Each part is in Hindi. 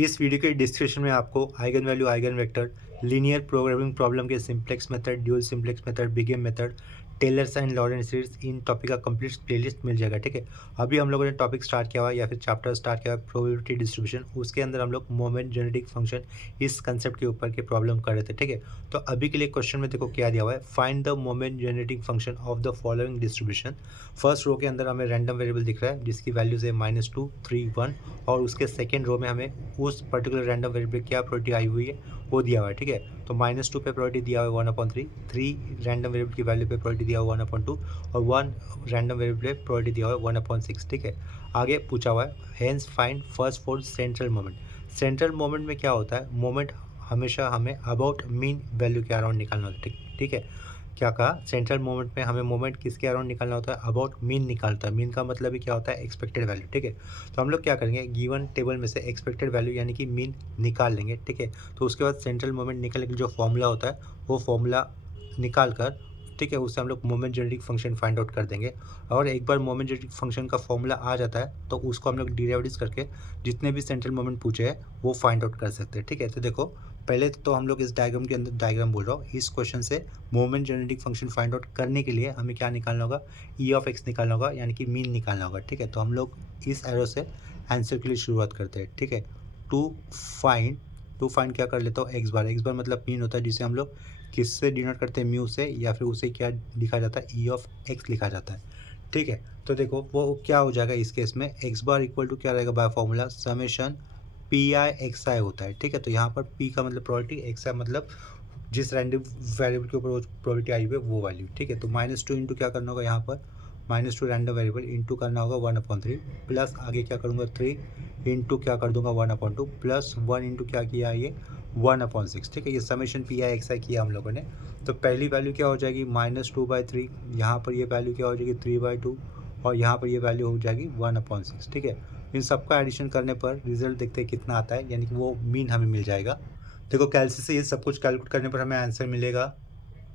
इस वीडियो के डिस्क्रिप्शन में आपको eigen value, eigen vector, linear programming problem के simplex method, dual simplex method, big method, Taylor's and Laurent series इन टॉपिक का कंप्लीट प्लेलिस्ट मिल जाएगा। ठीक है, अभी हम लोगों ने टॉपिक स्टार्ट किया हुआ है या फिर चैप्टर स्टार्ट किया हुआ है प्रोबेबिलिटी डिस्ट्रीब्यूशन। उसके अंदर हम लोग मोमेंट जेनेटिक फंक्शन इस कंसेप्ट के ऊपर के प्रॉब्लम कर रहे थे। ठीक है, तो अभी के लिए क्वेश्चन में देखो क्या दिया हुआ है, find the moment genetic function of the following distribution. First row के अंदर हमें रैंडम वेरिएबल दिख रहा है जिसकी वैल्यूज है -2, 3, 1 और उसके सेकेंड रो में हमें उस पर्टिकुलर रैंडम वेरिएबल क्या प्रॉपर्टी आई हुई है वो दिया हुआ है। ठीक है, तो -2 पे प्रॉपर्टी दिया हुआ है 1/3, 3 रैंडम वेरिएबल की वैल्यू पे प्रॉपर्टी दिया हुआ है 1/2 और 1 रैंडम वेरिएबल पे प्रॉपर्टी दिया हुआ है 1/6। ठीक है, आगे पूछा हुआ है hence find first for central moment. Central moment में क्या होता है, मोमेंट हमेशा हमें अबाउट मीन वैल्यू के अराउंड निकालना होता है। ठीक है, क्या कहा, सेंट्रल मोमेंट में हमें मोमेंट किसके अराउंड निकालना होता है, अबाउट मीन निकालता है। मीन का मतलब ही क्या होता है, एक्सपेक्टेड वैल्यू। ठीक है, तो हम लोग क्या करेंगे, गिवन टेबल में से एक्सपेक्टेड वैल्यू यानी कि मीन निकाल लेंगे। ठीक है, तो उसके बाद सेंट्रल मोमेंट निकालने के लिए जो फॉर्मूला होता है वो फॉर्मूला निकाल कर, ठीक है, उससे हम लोग moment genetic function find out कर देंगे। और एक बार मोमेंट जेनेटिक फंक्शन का फॉर्मूला आ जाता है तो उसको हम लोग डिराइव करके जितने भी सेंट्रल मोमेंट पूछे हैं वो फाइंड आउट कर सकते हैं। ठीक है, तो देखो पहले तो हम लोग इस डायग्राम के अंदर, डायग्राम बोल रहा हूँ, इस क्वेश्चन से moment genetic function find out करने के लिए हमें क्या निकालना होगा, ई ऑफ एक्स निकालना होगा यानी कि मीन निकालना होगा। ठीक है, तो हम लोग इस एरो से आंसर के लिए शुरुआत करते हैं। ठीक है, टू फाइंड टू फाइंड क्या कर लेता हूँ, एक्स बार। एक्स बार मतलब मीन होता है जिसे हम लोग किससे डिनोट करते हैं, म्यू से, या फिर उसे क्या लिखा जाता है, ई ऑफ एक्स लिखा जाता है। ठीक है, तो देखो वो क्या हो जाएगा इस केस में, एक्स बार इक्वल टू क्या रहेगा, by formula summation p i x i होता है। ठीक है, तो यहाँ पर पी का मतलब प्रोबेबिलिटी, एक्स आई मतलब जिस रैंडम वेरिएबल के ऊपर वो प्रोबेबिलिटी आई हुई है वो वैल्यू। ठीक है, तो -2 इंटू क्या करना होगा, यहाँ पर -2 रैंडम वेरिएबल इंटू करना होगा 1/3 प्लस आगे क्या करूँगा 3 इंटू क्या कर दूंगा 1/2 प्लस 1 इंटू क्या किया ये 1/6। ठीक है, ये समेशन पी आई एक्स आई किया हम लोगों ने। तो पहली वैल्यू क्या हो जाएगी, -2/3, यहाँ पर ये वैल्यू क्या हो जाएगी 3/2 और यहाँ पर ये वैल्यू हो जाएगी 1/6। ठीक है, इन सबका एडिशन करने पर रिजल्ट देखते हैं कितना आता है, यानी कि वो मीन हमें मिल जाएगा। देखो कैलसी से ये सब कुछ कैलकुलेट करने पर हमें आंसर मिलेगा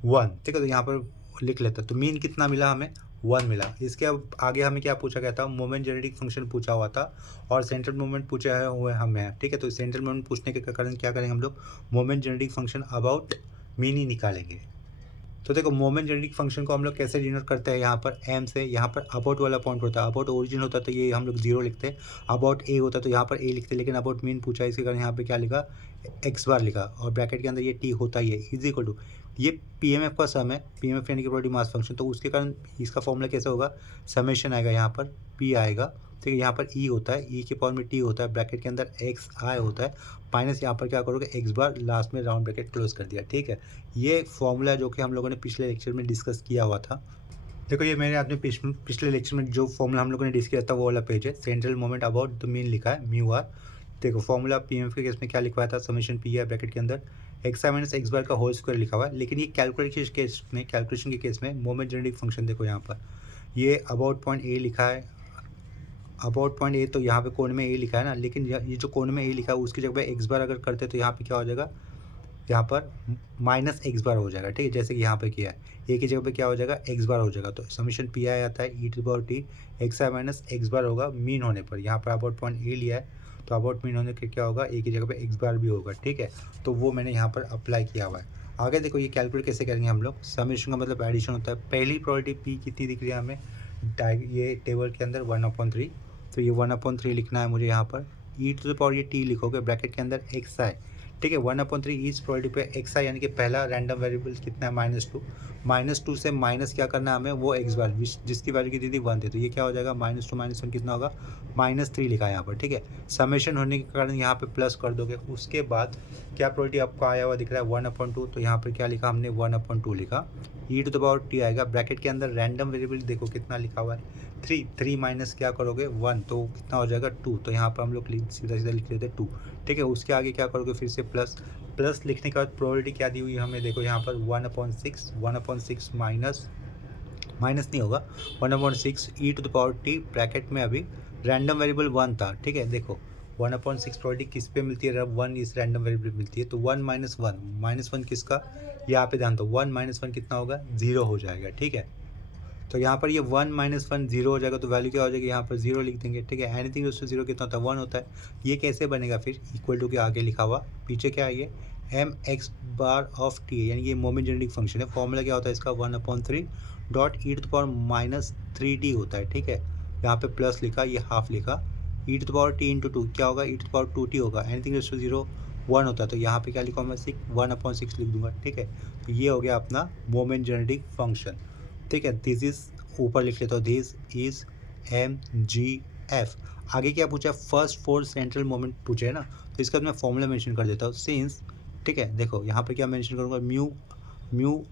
1। ठीक है, तो यहाँ पर लिख लेता है, तो मीन कितना मिला हमें, 1 मिला। इसके अब आगे हमें क्या पूछा गया था, मोमेंट जेनेटिक फंक्शन पूछा हुआ था और सेंट्रल मोमेंट पूछा है हुए हमें। ठीक है, तो सेंट्रल मोमेंट पूछने के कारण क्या करेंगे हम लोग, moment genetic function about mean he निकालेंगे। तो देखो मोमेंट जेनेटिक फंक्शन को हम लोग कैसे डिनोट करते हैं, यहाँ पर एम से, यहाँ पर अबाउट वाला पॉइंट होता है, अबाउट ओरिजिन होता है तो ये हम लोग 0 लिखते हैं, अबाउट ए होता है तो यहाँ पर ए लिखते हैं, लेकिन अबाउट मीन पूछा है इसके कारण यहाँ पे क्या लिखा, एक्स बार लिखा और ब्रैकेट के अंदर ये टी होता ही है, इज इक्वल टू ये पी एम एफ का सम है, पी एम एफ यानी कि प्रोबेबिलिटी मास फंक्शन, तो उसके कारण इसका फॉर्मूला कैसे होगा, समेशन आएगा, यहाँ पर पी आएगा। ठीक है, यहाँ पर ई होता है, ई के पावर में टी होता है, ब्रैकेट के अंदर एक्स आई होता है, माइनस यहाँ पर क्या करोगे एक्स बार, लास्ट में राउंड ब्रैकेट क्लोज कर दिया। ठीक है, ये फॉर्मूला जो कि हम लोगों ने पिछले लेक्चर में डिस्कस किया हुआ था। देखो ये मैंने आपने पिछले लेक्चर में जो फॉर्मूला हम लोगों ने डिस्कस किया था वो वाला पेज है, central moment about the mean लिखा है म्यू आर। देखो फॉर्मूला पी एम के केस में क्या लिखवाया था, समेशन पी है ब्रैकेट के अंदर एक्स आई माइनस एक्स बार का होल स्क्वायर लिखा हुआ है, लेकिन ये कैलकुलेशन के केस में मोमेंट जेनेटिक फंक्शन देखो यहाँ पर ये अबाउट पॉइंट ए लिखा है, अबाउट पॉइंट ए, तो यहाँ पे कोण में ए लिखा है ना, लेकिन ये जो कोण में ए लिखा है उसकी जगह एक्स बार अगर करते तो यहाँ पे क्या हो जाएगा, यहाँ पर माइनस एक्स बार हो जाएगा। ठीक है, जैसे कि यहाँ पे किया है, ए की जगह पे क्या हो जाएगा, एक्स बार हो जाएगा। तो समीशन पी आई आता है e to power t x i minus x bar होगा मीन होने पर, यहाँ पर अबाउट पॉइंट ए लिया है तो अबाउट मीन होने के क्या होगा, ए की जगह पे एक्स बार भी होगा। ठीक है, तो वो मैंने यहाँ पर अप्लाई किया हुआ है। आगे देखो ये कैलकुलेट कैसे करेंगे हम लोग, समीशन का मतलब एडिशन होता है, पहली प्रोबेबिलिटी पी कितनी दिख रही है हमें, ये टेबल के अंदर 1/3, तो ये 1/3 लिखना है मुझे, यहाँ पर ई टू द पावर ये टी लिखोगे ब्रैकेट के अंदर एक्स आई। ठीक है, 1/3 इस प्रोबेबिलिटी पे एक्स आई यानी कि पहला रैंडम वेरिएबल कितना है, -2 से माइनस क्या करना है हमें, वो एक्स बार जिसकी वैल्यू कितनी थी 1 थी, तो ये क्या हो जाएगा -2 -1 कितना होगा, -3 लिखा है यहाँ पर। ठीक है, समेशन होने के कारण यहाँ पे प्लस कर दोगे, उसके बाद क्या प्रोबेबिलिटी आपको आया हुआ दिख रहा है 1/2, तो यहाँ पर क्या लिखा हमने 1/2 लिखा, e to the power T आएगा, ब्रैकेट के अंदर रैंडम वेरिएबल देखो कितना लिखा हुआ है 3 माइनस क्या करोगे 1, तो कितना हो जाएगा 2, तो यहाँ पर हम लोग सीधा सीधा लिख लेते हैं 2। ठीक है, उसके आगे क्या करोगे फिर से प्लस लिखने के बाद प्रोबेबिलिटी क्या दी हुई है हमें, देखो यहाँ पर 1/6 माइनस नहीं होगा 1/6 ई to the power t, bracket में अभी रैंडम वेरिएबल 1 था। ठीक है, देखो 1/6 प्रोबेबिलिटी किस पे मिलती है, 1 इस रैंडम वेरिएबल मिलती है, तो 1 -1 किसका, यहाँ पे ध्यान दो 1 -1 कितना होगा, 0 हो जाएगा। ठीक है, तो यहाँ पर ये 1 माइनस 1 0 हो जाएगा, तो वैल्यू क्या हो जाएगी, यहाँ पर 0 लिख देंगे, ठीक है। एनीथिंग रेज़ टू 0 कितना होता है, 1 होता है। ये कैसे बनेगा फिर, इक्वल टू के आगे लिखा हुआ, पीछे क्या है ये M x bar of T है, यानी कि ये मोमेंट जेनरेटिंग फंक्शन है। फॉर्मूला क्या होता है इसका, 1/3 dot E to the power minus 3t होता है, ठीक है। यहाँ पे प्लस लिखा, ये हाफ लिखा, e to the power t into 2 क्या होगा, ई टू द पावर 2t होगा। एनीथिंग रेज़ टू 0 1 होता है, तो यहाँ पे क्या लिखा मैं 1/6 लिख दूंगा, ठीक है। तो ये हो गया अपना मोमेंट जेनरेटिंग फंक्शन, ठीक है। दिस इज, ऊपर लिख लेता हूँ, दिस इज MGF। आगे क्या पूछा, फर्स्ट फोर्स सेंट्रल मोमेंट पूछे है ना, तो इसका मैं फॉर्मूला मेंशन कर देता हूँ, सिंस, ठीक है। देखो यहाँ पे क्या मेंशन करूँगा, म्यू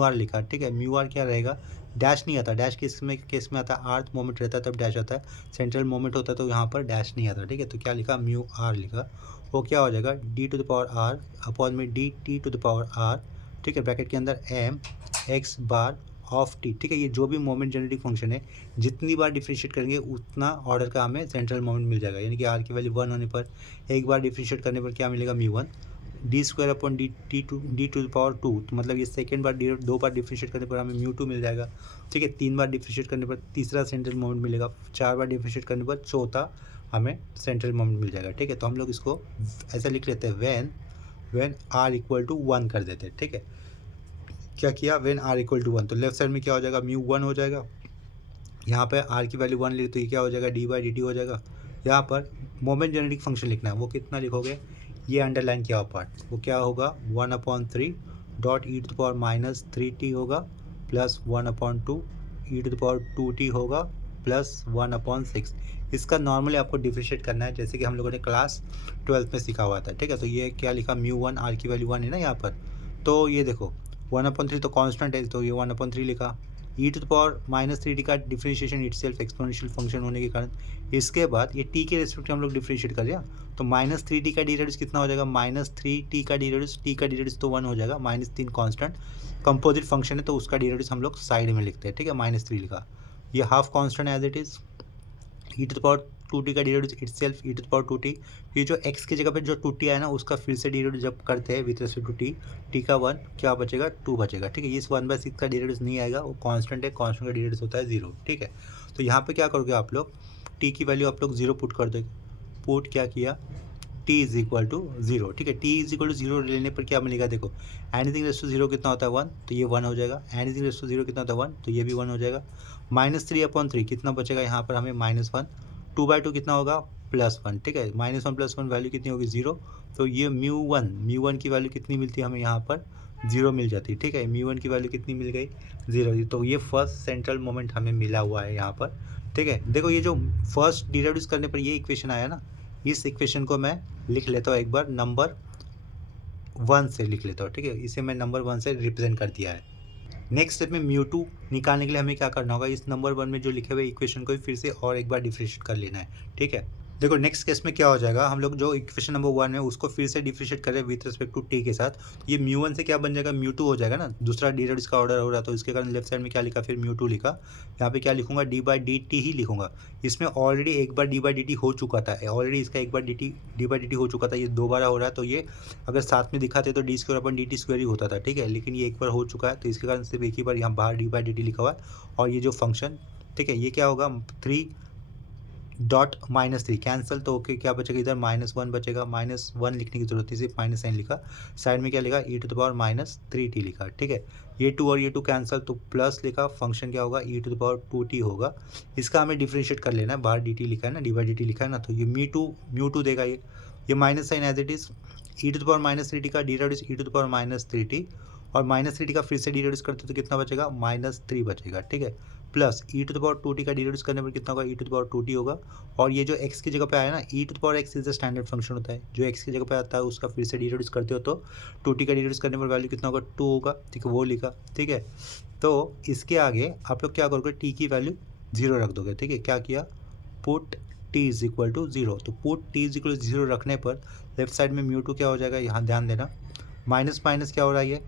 आर लिखा, ठीक है। म्यू आर क्या रहेगा, डैश नहीं आता, डैश केस में आता है, अर्थ मोमेंट रहता है तब डैश आता है, सेंट्रल मोमेंट होता है तो यहाँ पर डैश नहीं आता, ठीक है। तो क्या लिखा, म्यू आर लिखा, वो क्या हो जाएगा D to the power are upon में D T to the power r, ठीक है, ब्रैकेट के अंदर M x bar of t, ठीक है। ये जो भी मोमेंट जेनरेटिंग फंक्शन है, जितनी बार डिफ्रेंशिएट करेंगे उतना ऑर्डर का हमें सेंट्रल मोमेंट मिल जाएगा, यानी कि आर की वैल्यू 1 होने पर एक बार डिफ्रेंशिएट करने पर क्या मिलेगा, mu 1 D square upon D to the power 2, तो मतलब ये सेकेंड बार 2 बार डिफ्रेंशिएट करने पर हमें म्यू 2 मिल जाएगा, ठीक है। 3 बार डिफ्रेंशिएट करने पर तीसरा सेंट्रल मोमेंट मिलेगा, 4 बार डिफ्रेंशिएट करने पर चौथा हमें सेंट्रल मोमेंट मिल जाएगा, ठीक है। तो हम लोग इसको ऐसा लिख लेते हैं, व्हेन आर इक्वल टू 1 कर देते हैं, ठीक है। क्या किया, व्हेन आर इक्वल टू 1, तो लेफ्ट साइड में क्या हो जाएगा, म्यू 1 हो जाएगा, यहाँ पे आर की वैल्यू 1 ले तो ये क्या हो जाएगा, dy/dt हो जाएगा। यहाँ पर मोमेंट जेनरेटिंग फंक्शन लिखना है, वो कितना लिखोगे, ये अंडरलाइन किया हुआ पार्ट, वो क्या होगा 1/3 dot E to the power minus 3t होगा, plus 1/2 E to the power 2t होगा, प्लस 1/6। इसका नॉर्मली आपको डिफरेंशिएट करना है, जैसे कि हम लोगों ने क्लास 12 में सीखा हुआ था, ठीक है। तो ये क्या लिखा, म्यू 1 आर की वैल्यू 1 है ना यहाँ पर, तो ये देखो 1/3 तो कांस्टेंट है, तो ये 1/3 लिखा, e to the power minus 3t का differentiation itself exponential function होने के कारण, इसके बाद ये t के रेस्पेक्ट में हम लोग डिफरेंशिएट कर लिया, तो माइनस 3t का डी रेडियस कितना हो जाएगा, -3t का डी रेडियस, t का डी रेडियस तो 1 हो जाएगा, -3 कांस्टेंट कंपोजिट फंक्शन है, तो उसका डी रेडियस हम लोग साइड में लिखते हैं, ठीक है, -3 लिखा। ये half constant as it is, E to the power 2t का D radius itself E to the power 2t, ये जो x की जगह पे जो 2t आया ना, उसका फिर से डी रेडियस जब करते हैं विथ रेस्पेक्ट टू t का 1 क्या बचेगा, 2 बचेगा, ठीक है। इस 1/6 का डी रेडियस नहीं आएगा, वो कांस्टेंट है, कांस्टेंट का डी रेडियस होता है 0, ठीक है। तो यहाँ पे क्या करोगे आप लोग, t की वैल्यू आप लोग 0 पुट कर दोगे, पुट क्या किया, t इज इक्वल टू 0, ठीक है। t इज इक्वल टू 0 लेने पर क्या मिलेगा, देखो एनीथिंग रेस टू 0 कितना होता है 1, तो ये 1 हो जाएगा, एनीथिंग रेस टू 0 कितना होता है 1, तो ये भी 1 हो जाएगा, -3/3 कितना बचेगा यहाँ पर हमें -1, 2/2 कितना होगा, +1, ठीक है। -1 + 1 वैल्यू कितनी होगी 0, तो ये म्यू 1 की वैल्यू कितनी मिलती है हमें यहाँ पर 0 मिल जाती है, ठीक है। म्यू 1 की वैल्यू कितनी मिल गई, 0, तो ये फर्स्ट सेंट्रल मोमेंट हमें मिला हुआ है यहाँ पर, ठीक है। देखो ये जो फर्स्ट डिराइव करने पर ये इक्वेशन आया ना, इस इक्वेशन को मैं लिख लेता हूँ एक बार नंबर 1 से लिख लेता हूँ, ठीक है। इसे मैं नंबर 1 से रिप्रेजेंट कर दिया है। नेक्स्ट स्टेप में म्यू 2 निकालने के लिए हमें क्या करना होगा, इस नंबर 1 में जो लिखे हुए इक्वेशन को फिर से और एक बार डिफरेंशिएट कर लेना है, ठीक है। देखो नेक्स्ट केस में क्या हो जाएगा, हम लोग जो इक्वेशन नंबर 1 है उसको फिर से डिफरेंशिएट करें विथ रिस्पेक्ट टू टी के साथ, तो ये म्यू 1 से क्या बन जाएगा, म्यू 2 हो जाएगा ना, दूसरा डी रेडियस का ऑर्डर हो रहा है, तो इसके कारण लेफ्ट साइड में क्या लिखा, फिर म्यू 2 लिखा, यहाँ पे क्या लिखूंगा, dy/dt ही लिखूंगा। इसमें ऑलरेडी एक बार dy/dt हो चुका था, ऑलरेडी इसका एक बार dy/dt हो चुका था, ये दोबारा हो रहा है, तो ये अगर साथ में दिखाते तो d² ही होता था, ठीक है। लेकिन ये एक बार हो चुका है, तो इसके कारण सिर्फ एक ही बार यहाँ बाहर dy/dt लिखा हुआ है, और ये जो फंक्शन, ठीक है, ये क्या होगा 3 डॉट -3 कैंसिल, तो ओके क्या बचेगा इधर -1 बचेगा, -1 लिखने की जरूरत नहीं, सिर्फ माइनस साइन लिखा, साइड में क्या लिखा e to the power -3t लिखा, ठीक है। ये 2 और ये 2 कैंसिल, तो प्लस लिखा, फंक्शन क्या होगा ई टू द पावर 2t होगा, इसका हमें डिफरेंशिएट कर लेना है, बाहर dt लिखा है ना, dy/dt लिखा है ना, तो ये म्यू टू देगा, ये minus sign as it is, E to the power -3t का D radius E to the power -3t, और -3t का फिर से डी रेडियस करते तो कितना बचेगा, -3 बचेगा, ठीक है, plus E to the power 2t का डी रेडियस करने पर कितना होगा, ई टू द पावर 2t होगा, और ये जो x की जगह पे आया ना, e to the power x is the standard function होता है, जो x की जगह पे आता है उसका फिर से डी रेडियस करते हो तो 2t का डी रेडियस करने पर वैल्यू कितना होगा, 2 होगा, ठीक है, वो लिखा, ठीक है। तो इसके आगे आप लोग क्या करोगे, t की वैल्यू 0 रख दोगे, ठीक है। क्या किया, put t is equal to 0, तो put t is equal to 0 रखने पर लेफ्ट साइड में म्यू 2 क्या हो जाएगा, यहाँ ध्यान देना, माइनस माइनस क्या हो रहा है ये,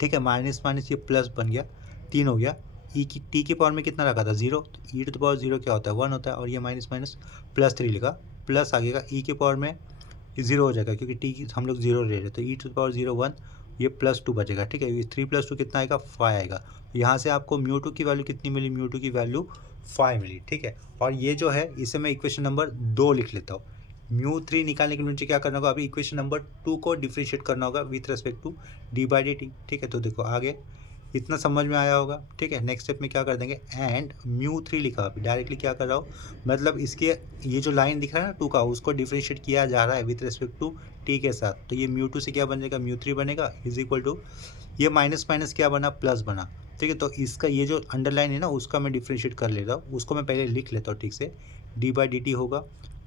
ठीक है, माइनस माइनस ये प्लस बन गया, 3 हो गया, ई की टी के पावर में कितना रखा था 0, तो ई टू द पावर 0 क्या होता है 1 होता है, और ये माइनस माइनस +3 लिखा, प्लस आगे का ई के पावर में 0 हो जाएगा, क्योंकि टी की हम लोग 0 ले रहे हैं, तो ई टू द पावर 0 1, ये +2 बचेगा, ठीक है। ये 3 + 2 कितना आएगा, 5 आएगा। यहाँ से आपको μ2 की वैल्यू कितनी मिली, μ2 की वैल्यू 5 मिली, ठीक है। और ये जो है इसे मैं इक्वेशन नंबर 2 लिख लेता हूँ। μ3 निकालने के लिए मुझे क्या करना होगा, अभी इक्वेशन नंबर 2 को डिफरेंशिएट करना होगा विथ रेस्पेक्ट टू d/dt, ठीक है। तो देखो आगे इतना समझ में आया होगा, ठीक है। नेक्स्ट स्टेप में क्या कर देंगे, एंड μ3 लिखा, अभी डायरेक्टली क्या कर रहा हूँ, मतलब इसके ये जो लाइन दिख रहा है ना 2 का, उसको डिफरेंशिएट किया जा रहा है विथ रेस्पेक्ट टू t के साथ। तो ये μ2 से क्या बनेगा, μ3 बनेगा, इज इक्वल टू ये माइनस माइनस क्या बना, प्लस बना, ठीक है। तो इसका ये जो अंडरलाइन है ना उसका मैं डिफरेंशिएट कर ले रहा हूँ, उसको मैं पहले लिख लेता हूँ ठीक से। d/dt होगा,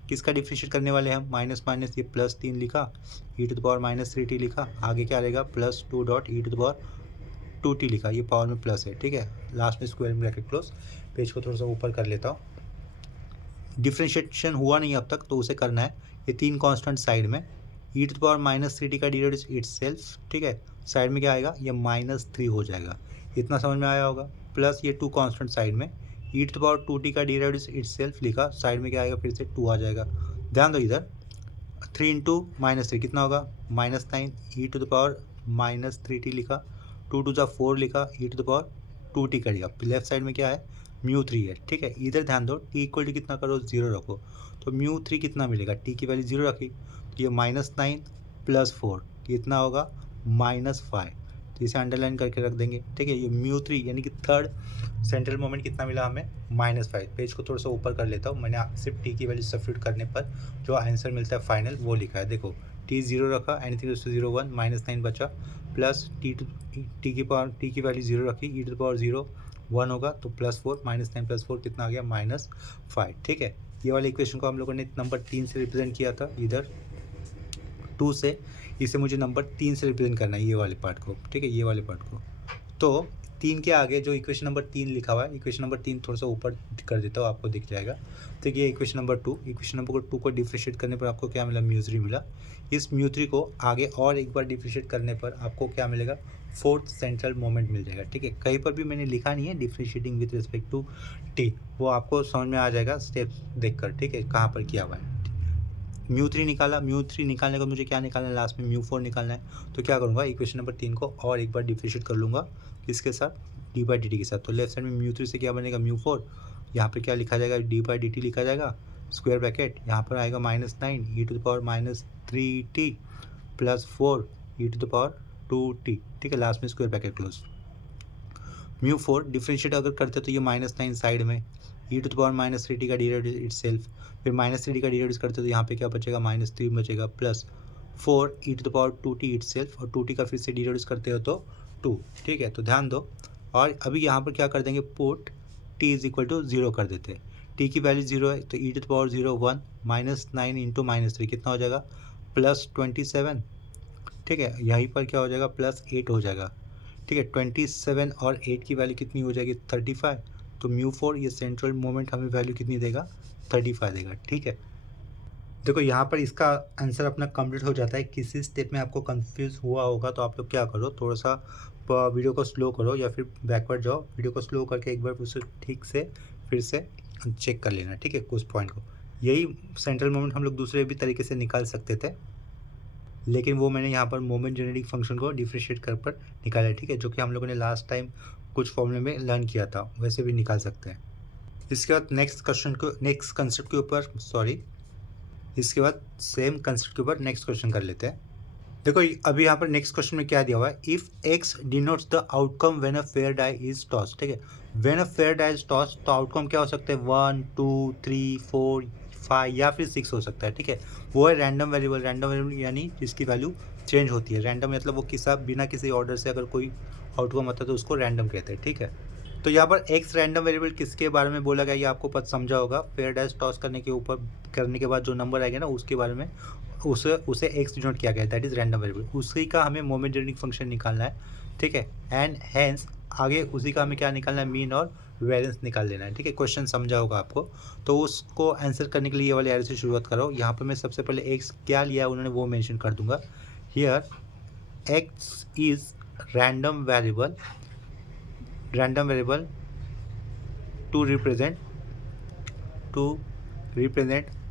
किसका डिफरेंशिएट करने वाले हैं हम, माइनस माइनस, ये +3 लिखा, e⁻³ लिखा, आगे क्या रहेगा +2 डॉट e⁻² लिखा, ये पावर में प्लस है, ठीक है। लास्ट में स्क्वायर ब्रैकेट क्लोज। पेज को थोड़ा सा ऊपर कर लेता हूँ। डिफरेंशिएशन हुआ नहीं अब तक, तो उसे करना है। ये 3 कांस्टेंट साइड में, e⁻³ का डेरिवेटिव इटसेल्फ, ठीक है। साइड में क्या आएगा, ये -3 हो जाएगा, इतना समझ में आया होगा। प्लस ये 2 कांस्टेंट साइड में, e⁻² का डेरिवेटिव इटसेल्फ लिखा, साइड में क्या आएगा, फिर से 2 आ जाएगा। ध्यान दो इधर, 3 × -3 कितना होगा, -9, e⁻³ लिखा, 2 × 4 4 लिखा, e⁻² कर दिया। लेफ्ट साइड में क्या है, μ3 है, ठीक है। इधर ध्यान दो, t इक्वल टू कितना करो, 0 रखो, तो μ3 कितना मिलेगा, t की वैल्यू 0 रखी, तो ये -9 + 4 कितना होगा, -5। तो इसे अंडरलाइन करके रख देंगे, ठीक है। ये μ3 यानी कि थर्ड सेंट्रल मोमेंट कितना मिला हमें, -5। पेज को थोड़ा सा ऊपर कर लेता हूँ, मैंने सिर्फ t की वैल्यू सब्स्टिट्यूट करने पर जो आंसर मिलता है फाइनल वो लिखा है। देखो t 0 रखा, एनीथिंग टू 0 1, -9 बचा, प्लस t की वैल्यू 0 रखी, e⁻0 1 होगा, तो +4, -9 + 4 कितना आ गया, -5, ठीक है। ये वाले इक्वेशन को हम लोगों ने नंबर 3 से रिप्रेजेंट किया था, इधर 2 से, इसे मुझे नंबर 3 से रिप्रेजेंट करना है, ये वाले पार्ट को, ठीक है, ये वाले पार्ट को। तो 3 के आगे जो इक्वेशन नंबर 3 लिखा हुआ है, इक्वेशन नंबर 3 थोड़ा सा ऊपर कर देता हूँ, आपको दिख जाएगा। तो ये इक्वेशन नंबर 2, इक्वेशन नंबर 2 को डिफरेंशिएट करने पर आपको क्या मिला, μ3 मिला। इस μ3 को आगे और एक बार डिफरेंशिएट करने पर आपको क्या मिलेगा, फोर्थ सेंट्रल मोमेंट मिल जाएगा, ठीक है। कहीं पर भी मैंने लिखा नहीं है differentiating with respect to t, वो आपको समझ में आ जाएगा स्टेप्स देखकर, ठीक है, कहाँ पर किया हुआ है। μ3 निकाला, μ3 निकालने का मुझे क्या निकालना है, लास्ट में μ4 निकालना है। तो क्या करूँगा, इक्वेशन नंबर 3 को और एक बार डिफरेंशिएट कर लूँगा, किसके साथ, d/dt के साथ। तो लेफ्ट साइड में μ3 से क्या बनेगा, μ4, यहाँ पर क्या लिखा जाएगा, d/dt लिखा जाएगा, स्क्वायर ब्रैकेट, यहाँ पर आएगा -9 e⁻³ + 4 e⁻²t, ठीक है। लास्ट में स्क्वायर ब्रैकेट क्लोज। μ4 डिफरेंशिएट अगर करते तो ये -9 साइड में, e⁻³ का डेरिवेटिव इटसेल्फ, फिर -3 का डेरिवेटिव करते तो यहाँ पे क्या बचेगा, -3 बचेगा, प्लस 4 e⁻²t इटसेल्फ, और 2t का फिर से डेरिवेटिव करते हो तो 2, ठीक है। तो ध्यान दो, और अभी यहाँ पर क्या कर देंगे, पुट t = 0 कर देते हैं। t की वैल्यू 0 है, तो e⁻0 1, -9 × -3 कितना हो जाएगा, +27, ठीक है। यहीं पर क्या हो जाएगा, +8 हो जाएगा, ठीक है। 27 और 8 की वैल्यू कितनी हो जाएगी, 35। तो μ4 ये सेंट्रल मोमेंट हमें वैल्यू कितनी देगा, 35 देगा, ठीक है। देखो यहाँ पर इसका आंसर अपना कंप्लीट हो जाता है। किसी स्टेप में आपको कंफ्यूज हुआ होगा तो आप लोग क्या करो, थोड़ा सा वीडियो को स्लो करो या फिर बैकवर्ड जाओ, वीडियो को स्लो करके एक बार उसे ठीक से फिर से चेक कर लेना, ठीक है, कुछ पॉइंट को। यही सेंट्रल मोमेंट हम लोग दूसरे भी तरीके से निकाल सकते थे, लेकिन वो मैंने यहाँ पर मोमेंट जेनेटिक फंक्शन को डिफरेंशिएट कर पर निकाला है, ठीक है, जो कि हम लोगों ने लास्ट टाइम कुछ फॉर्मूले में लर्न किया था, वैसे भी निकाल सकते हैं। इसके बाद नेक्स्ट कंसेप्ट के ऊपर इसके बाद सेम कंसेप्ट के ऊपर नेक्स्ट क्वेश्चन कर लेते हैं। देखो अभी यहाँ पर नेक्स्ट क्वेश्चन में क्या दिया हुआ है, if x denotes the outcome when a fair die is toss, ठीक है। When a fair die is toss, तो आउटकम क्या हो सकता है, 1 2 3 4 5 या फिर 6 हो सकता है, ठीक है। वो है रैंडम वेरिएबल यानी जिसकी वैल्यू चेंज होती है। रैंडम मतलब वो बिना किसी ऑर्डर से अगर कोई आउटकम आता है तो उसको रैंडम कहते हैं, ठीक है। तो यहाँ पर x रैंडम वेरिएबल किसके बारे में बोला गया, ये आपको पता समझा होगा। फेयर डाइस टॉस करने के बाद जो नंबर आएगा ना उसके बारे में उसे x डिनोट किया गया, दैट इज रैंडम वेरिएबल। उसी का हमें मोमेंट जेनेटिक फंक्शन निकालना है, ठीक है। एंड हेंस आगे उसी का हमें क्या निकालना है, मीन और वेरिएंस निकाल लेना है, ठीक है। क्वेश्चन समझा होगा आपको, तो उसको आंसर करने के लिए ये वाले एरो से शुरुआत करो। यहाँ पर मैं सबसे पहले x क्या लिया है उन्होंने वो मेंशन कर दूंगा। Here x is random variable to represent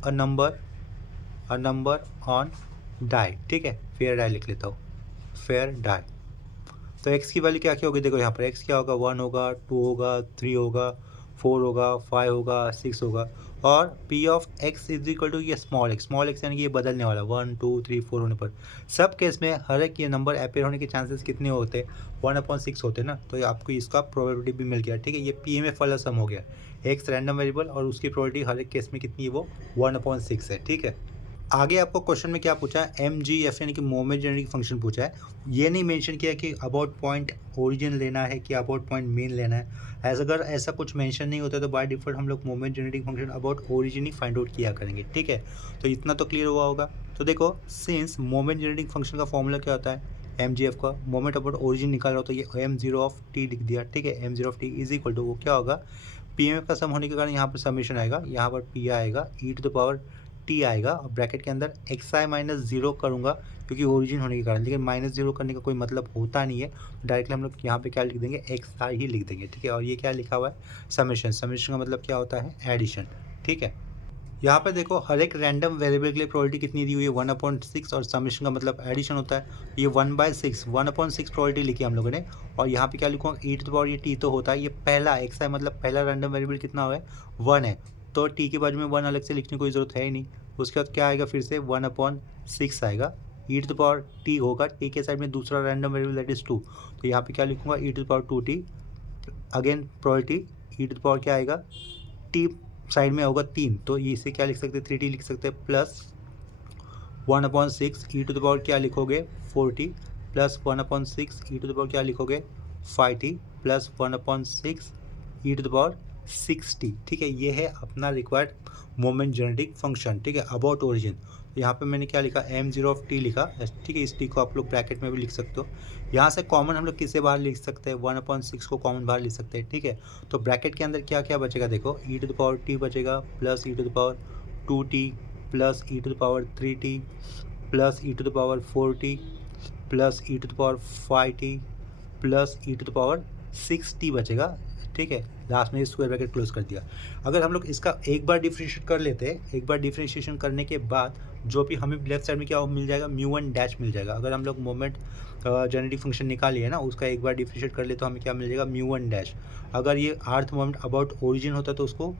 a number on die, ठीक है। फेयर डाई लिख लेता हूँ, फेयर डाई, तो एक्स की वैल्यू क्या क्या होगी, देखो यहाँ पर एक्स क्या होगा, 1 होगा, 2 होगा, 3 होगा, 4 होगा, 5 होगा, 6 होगा। और P of X is equal to ये स्मॉल एक्स यानी कि ये बदलने वाला 1 2 3 4 होने पर सब केस में हर एक ये नंबर अपेयर होने के चांसेस कितने होते हैं, 1/6 होते हैं ना। तो ये आपको इसका प्रोबेबिलिटी भी मिल गया, ठीक है। ये पी एम एफ वाला सम हो गया, एक्स रैंडम वेरिएबल और उसकी प्रोबेबिलिटी हर एक केस में कितनी है, वो 1/6 है, ठीक है। आगे आपको क्वेश्चन में क्या पूछा है, एम जी एफ यानी कि मोमेंट जनरेटिंग फंक्शन पूछा है। ये नहीं मेंशन किया कि अबाउट पॉइंट ओरिजिन लेना है कि अबाउट पॉइंट मीन लेना है। अगर ऐसा कुछ मेंशन नहीं होता तो बाय डिफॉल्ट हम लोग moment generating function about origin he find out किया करेंगे, ठीक है। तो इतना तो क्लियर हुआ होगा। तो देखो, सिंस मोमेंट जनरेटिंग फंक्शन का फॉर्मूला क्या होता है, एम जी एफ का मोमेंट अबाउट ओरिजिन निकाल रहा हो तो ये एम जीरो ऑफ टी लिख दिया, ठीक है। M zero of T is equal to वो क्या होगा, पी एम एफ का सम होने के कारण यहाँ पर समीशन आएगा, यहाँ पर पी आएगा, ई टू द पावर टी आएगा और ब्रैकेट के अंदर एक्स आई माइनस जीरो करूँगा क्योंकि ओरिजिन होने के कारण, लेकिन माइनस जीरो करने का कोई मतलब होता नहीं है। डायरेक्टली हम लोग यहाँ पे क्या लिख देंगे, एक्स आई ही लिख देंगे, ठीक है। और ये क्या लिखा हुआ है, समेशन। समेशन का मतलब क्या होता है, एडिशन, ठीक है। यहाँ पे देखो हर एक रैंडम वेरिएबल के लिए प्रोबेबिलिटी कितनी दी हुई है, 1/6 और समेशन का मतलब एडिशन होता है। ये 1/6 1/6 प्रोबेबिलिटी लिखी हम लोगों ने। और यहाँ पे क्या लिखूँगा, ई टू द पावर ये टी तो होता है, ये पहला एक्स आई मतलब पहला रैंडम वेरिएबल कितना है, 1 है। तो टी के बाजू में 1 अलग से लिखने की कोई ज़रूरत है ही नहीं। उसके बाद क्या आएगा, फिर से 1/6 आएगा, ई टू द पावर टी होगा, टी के साइड में दूसरा रैंडम वेरिएबल दैट इज 2। तो यहाँ पे क्या लिखूँगा, e to the power 2t, again probability e to the power क्या आएगा, टी साइड में होगा 3, तो इसे क्या लिख सकते हैं, 3t लिख सकते हैं, plus 1/6 E to the power क्या लिखोगे, 4t, plus 1/6 E to the power क्या लिखोगे, 5t, plus 1/6 E to the power 6t, ठीक है। ये है अपना रिक्वायर्ड मोमेंट जनरेटिंग फंक्शन, ठीक है, अबाउट ओरिजिन। तो यहाँ पे मैंने क्या लिखा, एम जीरो ऑफ टी लिखा, ठीक है। इस टी को आप लोग ब्रैकेट में भी लिख सकते हो। यहाँ से कॉमन हम लोग किसे बाहर लिख सकते हैं, 1/6 को कॉमन बाहर लिख सकते हैं, ठीक है। तो ब्रैकेट के अंदर क्या क्या बचेगा, देखो E to the power T बचेगा, plus E to the power 2t, plus E to the power 3t, plus E to the power 4t, plus E to the power 5t, plus E to the power 6t बचेगा, ठीक है। लास्ट में स्क्वायर ब्रैकेट क्लोज कर दिया। अगर हम लोग इसका एक बार डिफ्रेंशिएट कर लेते हैं, एक बार डिफ्रेंशिएशन करने के बाद जो भी हमें लेफ्ट साइड में क्या मिल जाएगा, म्यू1 डैश मिल जाएगा। अगर हम लोग मोमेंट जनरेटिंग फंक्शन निकालिए ना, उसका एक बार डिफ्रेंशिएट कर ले तो हमें क्या मिल जाएगा, म्यू1 डैश। अगर ये आर्थ मोमेंट अबाउट ओरिजिन होता तो उसको